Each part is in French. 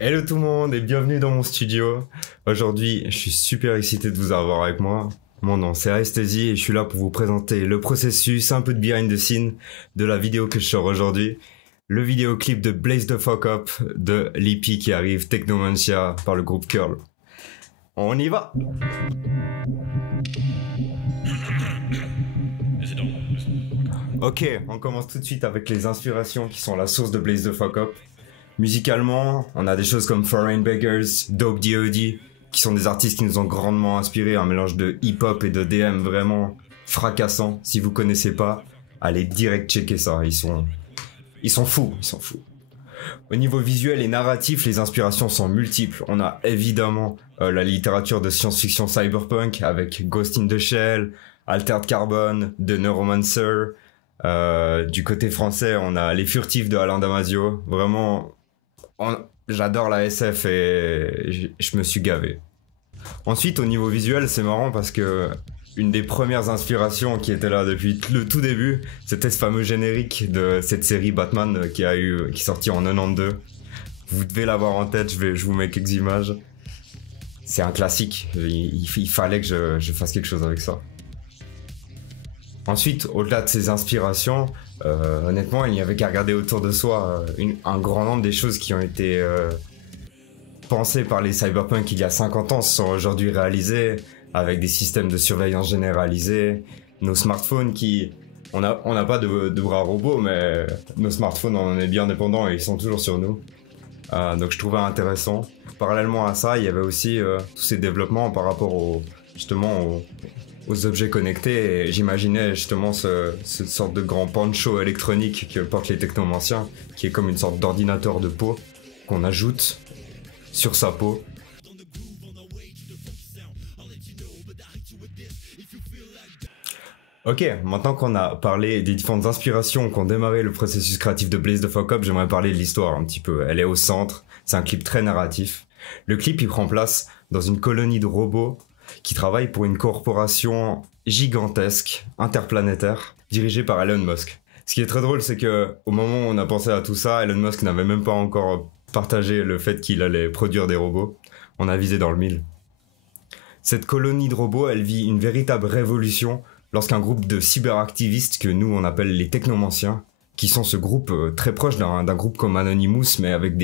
Hello tout le monde et bienvenue dans mon studio. Aujourd'hui, je suis super excité de vous avoir avec moi. Mon nom c'est Aesthesie et je suis là pour vous présenter le processus, un peu de behind the scene de la vidéo que je sors aujourd'hui. Le vidéoclip de Blaze the Fuck Up de l'EP qui arrive, Technomancia par le groupe Curl. On y va! Ok, on commence tout de suite avec les inspirations qui sont la source de Blaze the Fuck Up. Musicalement, on a des choses comme Foreign Beggars, Dope D.O.D., qui sont des artistes qui nous ont grandement inspiré, un mélange de hip-hop et de DM vraiment fracassant. Si vous connaissez pas, allez direct checker ça, ils sont fous. Au niveau visuel et narratif, les inspirations sont multiples. On a évidemment la littérature de science-fiction cyberpunk avec Ghost in the Shell, Altered Carbon, The Neuromancer. Du côté français, on a Les Furtifs de Alain Damasio. Vraiment, j'adore la SF et je me suis gavé. Ensuite, au niveau visuel, c'est marrant parce que une des premières inspirations qui était là depuis le tout début, c'était ce fameux générique de cette série Batman qui est sortie en 92. Vous devez l'avoir en tête, je vous mets quelques images. C'est un classique, il fallait que je fasse quelque chose avec ça. Ensuite, au-delà de ces inspirations, honnêtement, il n'y avait qu'à regarder autour de soi un grand nombre des choses qui ont été pensées par les cyberpunk il y a 50 ans sont aujourd'hui réalisées avec des systèmes de surveillance généralisés, nos smartphones on n'a pas de bras robots, mais nos smartphones, on en est bien dépendants et ils sont toujours sur nous. Donc je trouvais intéressant. Parallèlement à ça, il y avait aussi tous ces développements par rapport aux objets connectés, et j'imaginais justement cette sorte de grand poncho électronique que portent les technomanciens, qui est comme une sorte d'ordinateur de peau qu'on ajoute sur sa peau. Ok, maintenant qu'on a parlé des différentes inspirations qui ont démarré le processus créatif de Blaze the Fuck Up, j'aimerais parler de l'histoire un petit peu. Elle est au centre, c'est un clip très narratif. Le clip, il prend place dans une colonie de robots qui travaille pour une corporation gigantesque, interplanétaire, dirigée par Elon Musk. Ce qui est très drôle, c'est que au moment où on a pensé à tout ça, Elon Musk n'avait même pas encore partagé le fait qu'il allait produire des robots. On a visé dans le mille. Cette colonie de robots, elle vit une véritable révolution lorsqu'un groupe de cyberactivistes, que nous on appelle les technomanciens, qui sont ce groupe très proche d'un groupe comme Anonymous, mais avec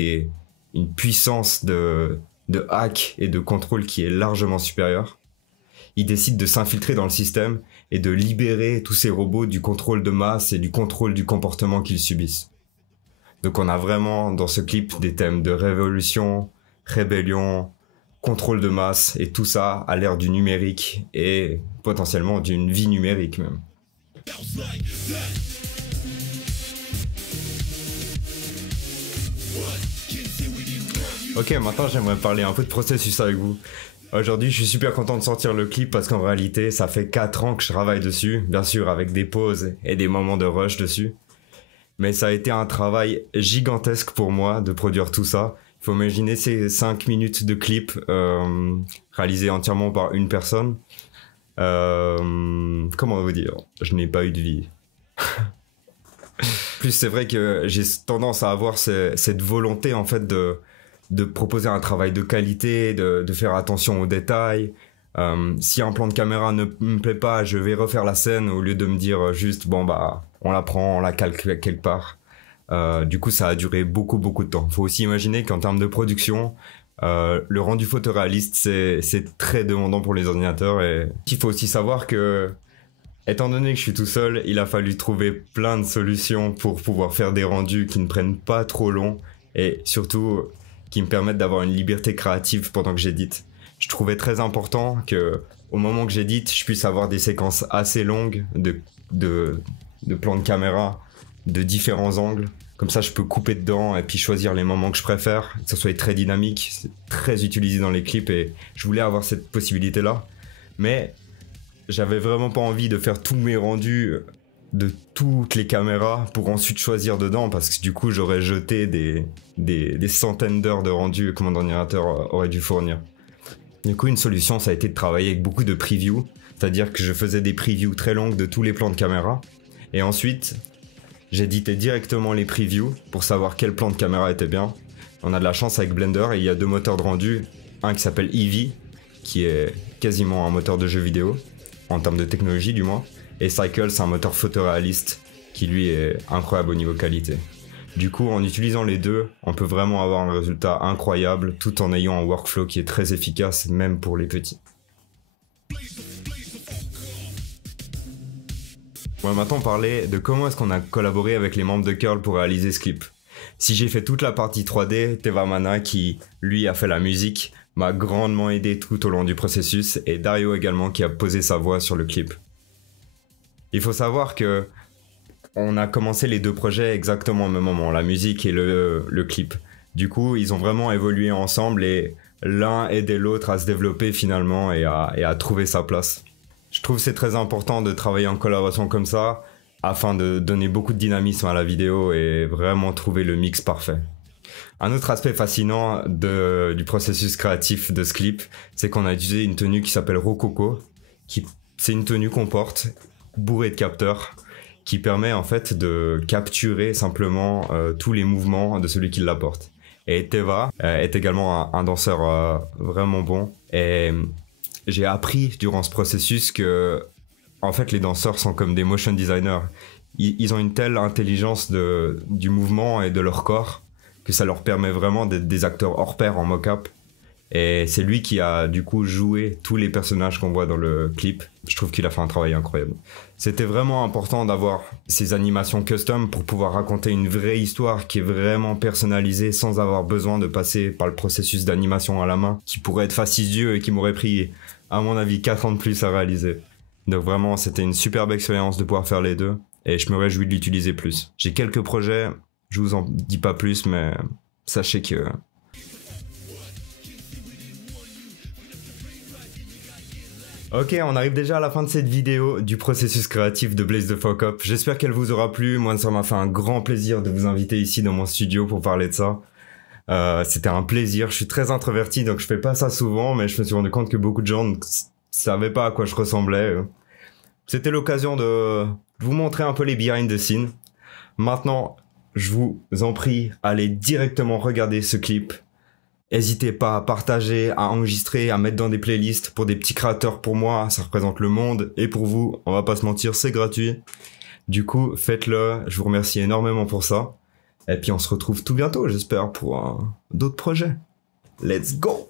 une puissance de hack et de contrôle qui est largement supérieure. Ils décident de s'infiltrer dans le système et de libérer tous ces robots du contrôle de masse et du contrôle du comportement qu'ils subissent. Donc on a vraiment dans ce clip des thèmes de révolution, rébellion, contrôle de masse et tout ça à l'ère du numérique et potentiellement d'une vie numérique même. Ok, maintenant j'aimerais parler un peu de processus avec vous. Aujourd'hui, je suis super content de sortir le clip parce qu'en réalité, ça fait 4 ans que je travaille dessus, bien sûr avec des pauses et des moments de rush dessus. Mais ça a été un travail gigantesque pour moi de produire tout ça. Il faut imaginer ces 5 minutes de clip réalisés entièrement par une personne. Comment vous dire? Je n'ai pas eu de vie. Plus c'est vrai que j'ai tendance à avoir cette volonté en fait de proposer un travail de qualité, de faire attention aux détails. Si un plan de caméra ne me plaît pas, je vais refaire la scène au lieu de me dire juste bon bah on la prend, on la calque quelque part. Du coup ça a duré beaucoup de temps. Faut aussi imaginer qu'en termes de production, le rendu photoréaliste c'est très demandant pour les ordinateurs, et il faut aussi savoir que étant donné que je suis tout seul, il a fallu trouver plein de solutions pour pouvoir faire des rendus qui ne prennent pas trop long et surtout qui me permettent d'avoir une liberté créative pendant que j'édite. Je trouvais très important que, au moment que j'édite, je puisse avoir des séquences assez longues de plans de caméra, de différents angles. Comme ça, je peux couper dedans et puis choisir les moments que je préfère, que ça soit très dynamique, c'est très utilisé dans les clips et je voulais avoir cette possibilité-là. Mais j'avais vraiment pas envie de faire tous mes rendus de toutes les caméras pour ensuite choisir dedans, parce que du coup j'aurais jeté des centaines d'heures de rendu que mon ordinateur aurait dû fournir. Du coup une solution ça a été de travailler avec beaucoup de previews, c'est-à-dire que je faisais des previews très longues de tous les plans de caméra et ensuite j'éditais directement les previews pour savoir quel plan de caméra était bien. On a de la chance avec Blender et il y a deux moteurs de rendu. Un qui s'appelle Eevee, qui est quasiment un moteur de jeu vidéo, en termes de technologie du moins. Et Cycle, c'est un moteur photoréaliste qui lui est incroyable au niveau qualité. Du coup, en utilisant les deux, on peut vraiment avoir un résultat incroyable tout en ayant un workflow qui est très efficace, même pour les petits. On va maintenant parler de comment est-ce qu'on a collaboré avec les membres de Curl pour réaliser ce clip. Si j'ai fait toute la partie 3D, Teva Mana, qui lui a fait la musique, m'a grandement aidé tout au long du processus, et Dario également qui a posé sa voix sur le clip. Il faut savoir que on a commencé les deux projets exactement au même moment, la musique et le clip. Du coup, ils ont vraiment évolué ensemble et l'un aidait l'autre à se développer finalement et à trouver sa place. Je trouve que c'est très important de travailler en collaboration comme ça afin de donner beaucoup de dynamisme à la vidéo et vraiment trouver le mix parfait. Un autre aspect fascinant du processus créatif de ce clip, c'est qu'on a utilisé une tenue qui s'appelle Rococo. C'est une tenue qu'on porte bourrée de capteurs qui permet en fait de capturer simplement tous les mouvements de celui qui la porte. Et Teva est également un danseur vraiment bon. Et j'ai appris durant ce processus que en fait les danseurs sont comme des motion designers. Ils ont une telle intelligence du mouvement et de leur corps que ça leur permet vraiment d'être des acteurs hors pair en mock-up. Et c'est lui qui a du coup joué tous les personnages qu'on voit dans le clip. Je trouve qu'il a fait un travail incroyable. C'était vraiment important d'avoir ces animations custom pour pouvoir raconter une vraie histoire qui est vraiment personnalisée sans avoir besoin de passer par le processus d'animation à la main qui pourrait être fastidieux et qui m'aurait pris, à mon avis, 4 ans de plus à réaliser. Donc vraiment, c'était une superbe expérience de pouvoir faire les deux et je me réjouis de l'utiliser plus. J'ai quelques projets, je vous en dis pas plus, mais sachez que... Ok, on arrive déjà à la fin de cette vidéo du processus créatif de Blaze the Fuck Up. J'espère qu'elle vous aura plu. Moi, ça m'a fait un grand plaisir de vous inviter ici dans mon studio pour parler de ça. C'était un plaisir. Je suis très introverti, donc je fais pas ça souvent, mais je me suis rendu compte que beaucoup de gens ne savaient pas à quoi je ressemblais. C'était l'occasion de vous montrer un peu les behind the scenes. Maintenant, je vous en prie, allez directement regarder ce clip. N'hésitez pas à partager, à enregistrer, à mettre dans des playlists pour des petits créateurs. Pour moi, ça représente le monde. Et pour vous, on va pas se mentir, c'est gratuit. Du coup, faites-le. Je vous remercie énormément pour ça. Et puis on se retrouve tout bientôt, j'espère, pour d'autres projets. Let's go!